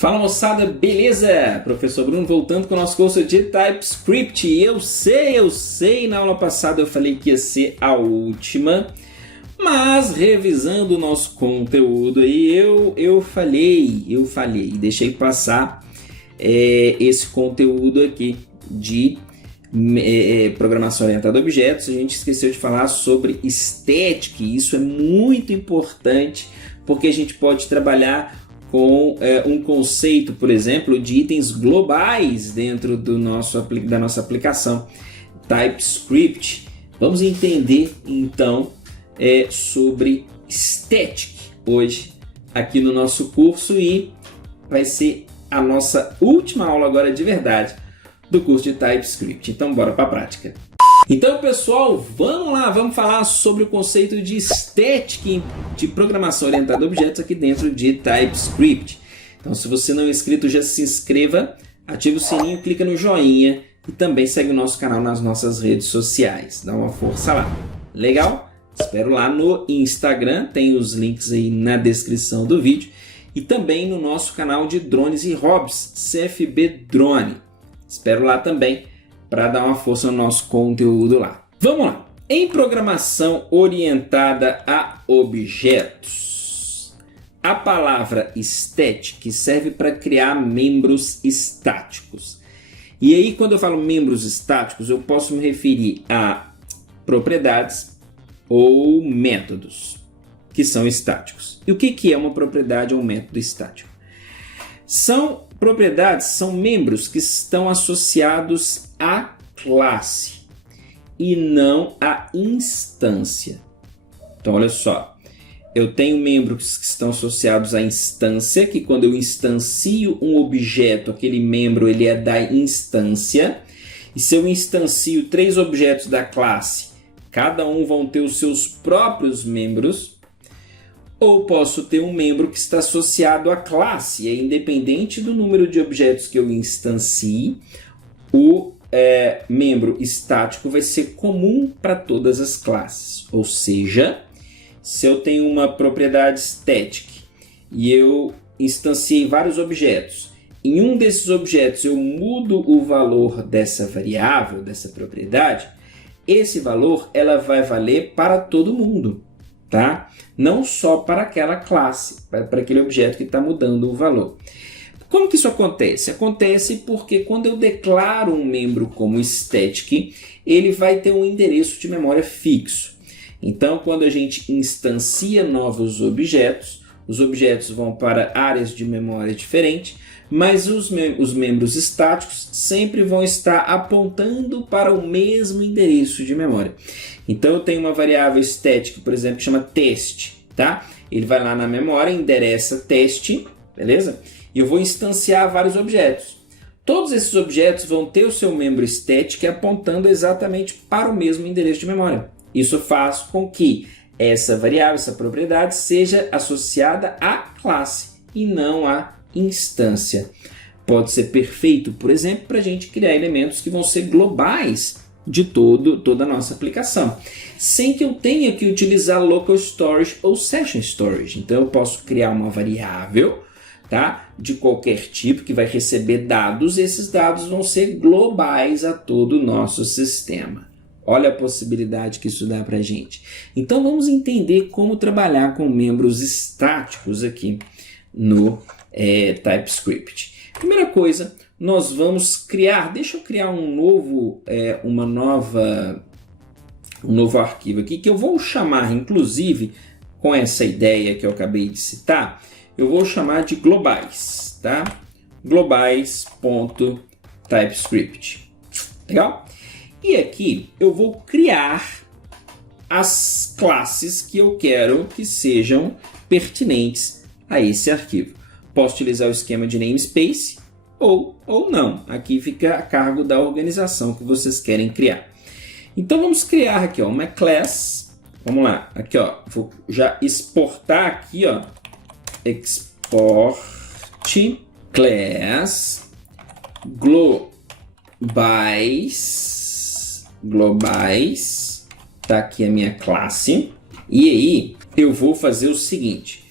Fala moçada, beleza? Professor Bruno voltando com o nosso curso de TypeScript. Eu sei, na aula passada eu falei que ia ser a última, mas revisando o nosso conteúdo aí, eu falhei, deixei passar esse conteúdo aqui de programação orientada a objetos. A gente esqueceu de falar sobre static, isso é muito importante porque a gente pode trabalhar com um conceito, por exemplo, de itens globais dentro da nossa aplicação TypeScript. Vamos entender então sobre static hoje aqui no nosso curso e vai ser a nossa última aula agora de verdade do curso de TypeScript. Então bora para a prática. Então pessoal, vamos lá, vamos falar sobre o conceito de static, de programação orientada a objetos aqui dentro de TypeScript. Então se você não é inscrito, já se inscreva, ative o sininho, clica no joinha e também segue o nosso canal nas nossas redes sociais. Dá uma força lá. Legal? Espero lá no Instagram, tem os links aí na descrição do vídeo e também no nosso canal de drones e hobbies, CFB Drone. Espero lá também para dar uma força no nosso conteúdo lá. Vamos lá! Em programação orientada a objetos, a palavra static serve para criar membros estáticos. E aí, quando eu falo membros estáticos, eu posso me referir a propriedades ou métodos que são estáticos. E o que é uma propriedade ou um método estático? Propriedades são membros que estão associados à classe e não à instância. Então, olha só, eu tenho membros que estão associados à instância, que quando eu instancio um objeto, aquele membro ele é da instância. E se eu instancio 3 objetos da classe, cada um vão ter os seus próprios membros. Ou posso ter um membro que está associado à classe, independente do número de objetos que eu instancie, o membro estático vai ser comum para todas as classes. Ou seja, se eu tenho uma propriedade static e eu instanciei vários objetos, em um desses objetos eu mudo o valor dessa variável, dessa propriedade, esse valor ela vai valer para todo mundo. Tá? Não só para aquela classe, para aquele objeto que está mudando o valor. Como que isso acontece? Acontece porque quando eu declaro um membro como static, ele vai ter um endereço de memória fixo. Então, quando a gente instancia novos objetos, os objetos vão para áreas de memória diferentes, mas os membros estáticos sempre vão estar apontando para o mesmo endereço de memória. Então eu tenho uma variável static, por exemplo, que chama test, tá? Ele vai lá na memória, endereça test, beleza? E eu vou instanciar vários objetos. Todos esses objetos vão ter o seu membro static apontando exatamente para o mesmo endereço de memória. Isso faz com que essa variável, essa propriedade, seja associada à classe e não à instância. Pode ser perfeito, por exemplo, para a gente criar elementos que vão ser globais de toda a nossa aplicação, sem que eu tenha que utilizar local storage ou session storage. Então eu posso criar uma variável, tá, de qualquer tipo que vai receber dados, e esses dados vão ser globais a todo o nosso sistema. Olha a possibilidade que isso dá para a gente. Então vamos entender como trabalhar com membros estáticos aqui no TypeScript. Primeira coisa, nós vamos criar, deixa eu criar um novo arquivo aqui, que eu vou chamar, inclusive, com essa ideia que eu acabei de citar, eu vou chamar de globais, tá? globais.typescript. Legal? E aqui eu vou criar as classes que eu quero que sejam pertinentes a esse arquivo. Posso utilizar o esquema de namespace ou não. Aqui fica a cargo da organização que vocês querem criar. Então vamos criar aqui uma class. Vamos lá, aqui vou já exportar aqui, export class globais. Tá aqui a minha classe. E aí eu vou fazer o seguinte.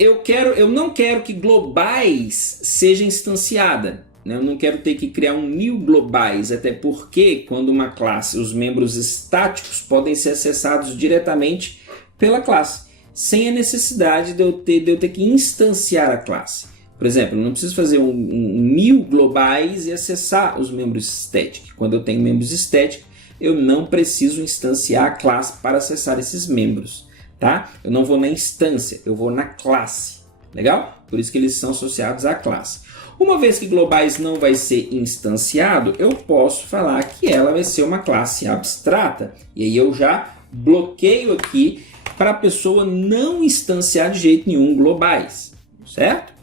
eu não quero que globais seja instanciada. Né? Eu não quero ter que criar um new globais, até porque quando uma classe, os membros estáticos podem ser acessados diretamente pela classe, sem a necessidade de eu ter que instanciar a classe. Por exemplo, eu não preciso fazer um new globais e acessar os membros static. Quando eu tenho membros static, eu não preciso instanciar a classe para acessar esses membros. Tá? Eu não vou na instância, eu vou na classe. Legal? Por isso que eles são associados à classe. Uma vez que globais não vai ser instanciado, eu posso falar que ela vai ser uma classe abstrata. E aí eu já bloqueio aqui para a pessoa não instanciar de jeito nenhum globais. Certo?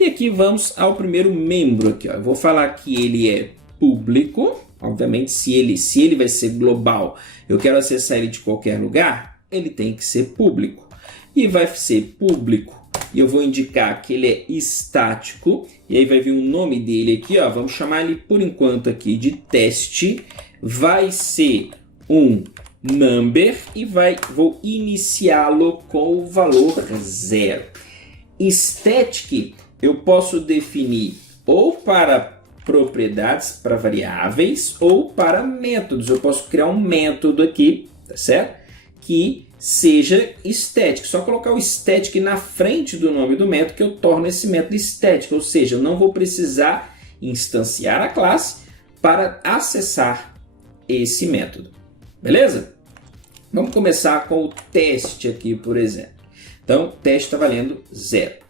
E aqui vamos ao primeiro membro. Aqui, ó. Eu vou falar que ele é público. Obviamente, se ele vai ser global, eu quero acessar ele de qualquer lugar, ele tem que ser público. E vai ser público. E eu vou indicar que ele é estático. E aí vai vir o nome dele aqui. Ó. Vamos chamar ele por enquanto aqui de teste. Vai ser um number e vou iniciá-lo com o valor 0. Static eu posso definir ou para propriedades, para variáveis, ou para métodos. Eu posso criar um método aqui, tá certo? Que seja static. Só colocar o static na frente do nome do método que eu torno esse método static. Ou seja, eu não vou precisar instanciar a classe para acessar esse método. Beleza? Vamos começar com o teste aqui, por exemplo. Então, o teste está valendo 0.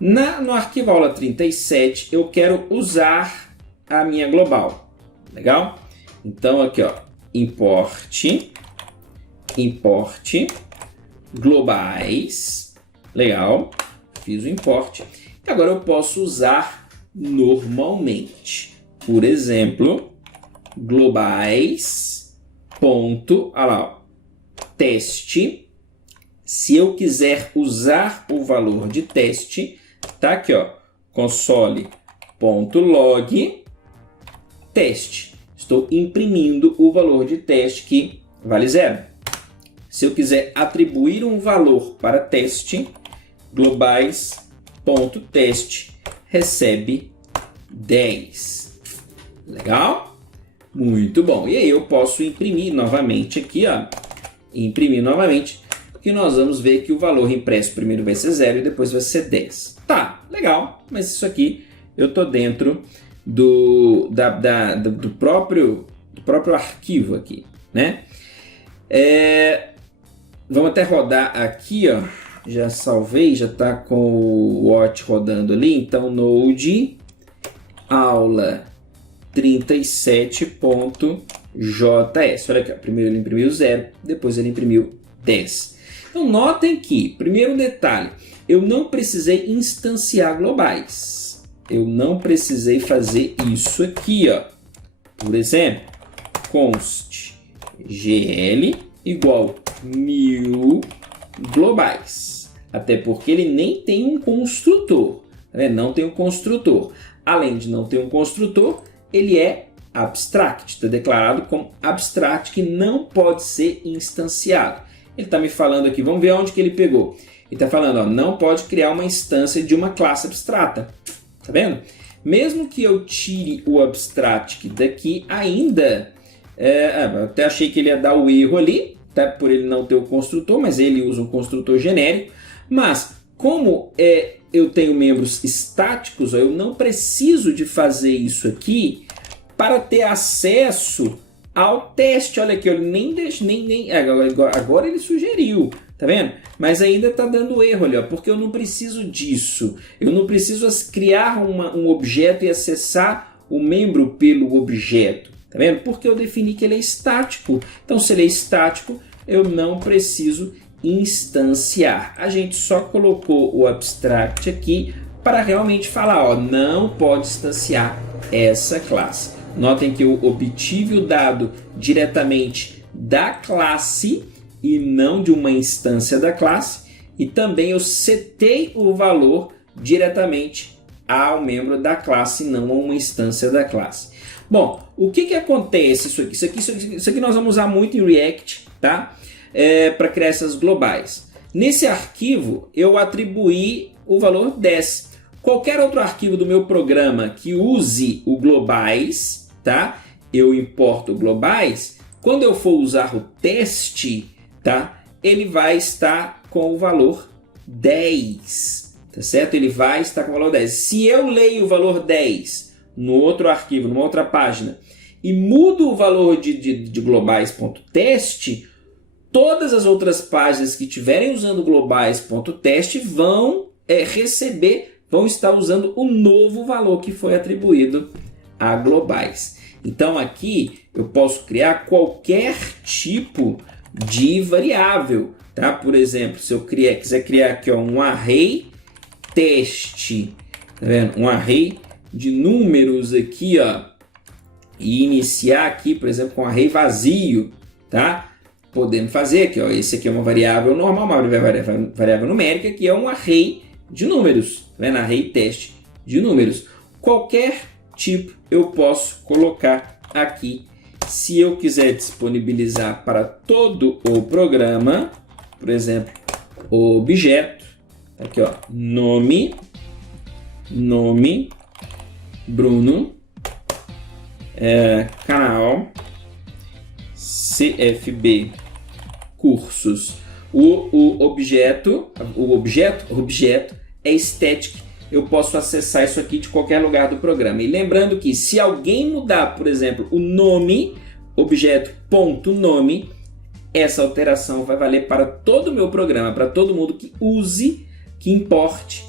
No arquivo aula 37, eu quero usar a minha global. Legal? Então, aqui, ó, import globais. Legal. Fiz o import. E agora eu posso usar normalmente. Por exemplo, globais. Ponto, olha lá, ó, teste. Se eu quiser usar o valor de teste, tá aqui, ó, console.log teste. Estou imprimindo o valor de teste que vale 0. Se eu quiser atribuir um valor para teste, globais.teste recebe 10. Legal? Muito bom. E aí eu posso imprimir novamente aqui, ó, imprimir novamente, porque nós vamos ver que o valor impresso primeiro vai ser 0 e depois vai ser 10. Tá, legal, mas isso aqui eu estou dentro do próprio arquivo aqui, né? Vamos até rodar aqui, ó. Já salvei, já está com o watch rodando ali. Então, node aula 37.js. Olha aqui, ó. Primeiro ele imprimiu 0, depois ele imprimiu 10. Então, notem que, primeiro detalhe, eu não precisei instanciar globais. Eu não precisei fazer isso aqui, ó. Por exemplo, const gl igual new globais. Até porque ele nem tem um construtor. Né? Não tem um construtor. Além de não ter um construtor, ele é abstract. Está declarado como abstract, que não pode ser instanciado. Ele está me falando aqui, vamos ver onde que ele pegou. Ele está falando, ó, não pode criar uma instância de uma classe abstrata. Tá vendo? Mesmo que eu tire o abstract daqui, ainda... eu até achei que ele ia dar o erro ali, tá? Por ele não ter o construtor, mas ele usa um construtor genérico. Mas, como eu tenho membros estáticos, ó, eu não preciso de fazer isso aqui para ter acesso ao teste. Olha aqui, eu nem deixo, agora ele sugeriu, tá vendo? Mas ainda está dando erro ali, ó, porque eu não preciso disso. Eu não preciso criar um objeto e acessar o membro pelo objeto, tá vendo? Porque eu defini que ele é estático. Então, se ele é estático, eu não preciso instanciar. A gente só colocou o abstract aqui para realmente falar, ó, não pode instanciar essa classe. Notem que eu obtive o dado diretamente da classe e não de uma instância da classe. E também eu setei o valor diretamente ao membro da classe, não a uma instância da classe. Bom, o que acontece isso aqui nós vamos usar muito em React, tá? Para criar essas globais. Nesse arquivo eu atribuí o valor 10. Qualquer outro arquivo do meu programa que use o globais, tá? Eu importo o globais. Quando eu for usar o teste, tá? Ele vai estar com o valor 10, tá certo? Ele vai estar com o valor 10. Se eu leio o valor 10 no outro arquivo, numa outra página, e mudo o valor de globais.test, todas as outras páginas que estiverem usando globais.test vão vão estar usando o novo valor que foi atribuído a globais. Então aqui eu posso criar qualquer tipo de variável, tá? Por exemplo, se eu quiser criar aqui um array teste, tá vendo? Um array de números aqui, ó, e iniciar aqui, por exemplo, com um array vazio, tá? Podemos fazer aqui, ó, esse aqui é uma variável normal, uma variável numérica, que é um array de números, tá vendo? Array teste de números. Qualquer tipo eu posso colocar aqui. Se eu quiser disponibilizar para todo o programa, por exemplo, objeto, aqui ó, nome Bruno, canal CFB cursos. O objeto é static. Eu posso acessar isso aqui de qualquer lugar do programa. E lembrando que se alguém mudar, por exemplo, o nome, objeto.nome, essa alteração vai valer para todo o meu programa, para todo mundo que que importe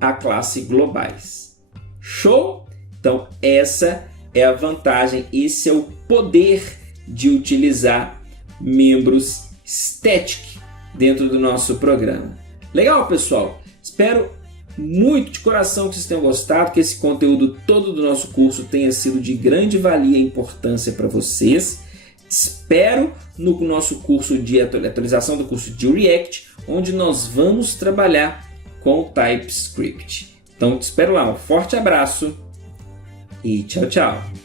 a classe globais. Show? Então essa é a vantagem, esse é o poder de utilizar membros static dentro do nosso programa. Legal, pessoal? Espero muito de coração que vocês tenham gostado, que esse conteúdo todo do nosso curso tenha sido de grande valia e importância para vocês. Espero no nosso curso de atualização do curso de React, onde nós vamos trabalhar com TypeScript. Então te espero lá, um forte abraço e tchau, tchau!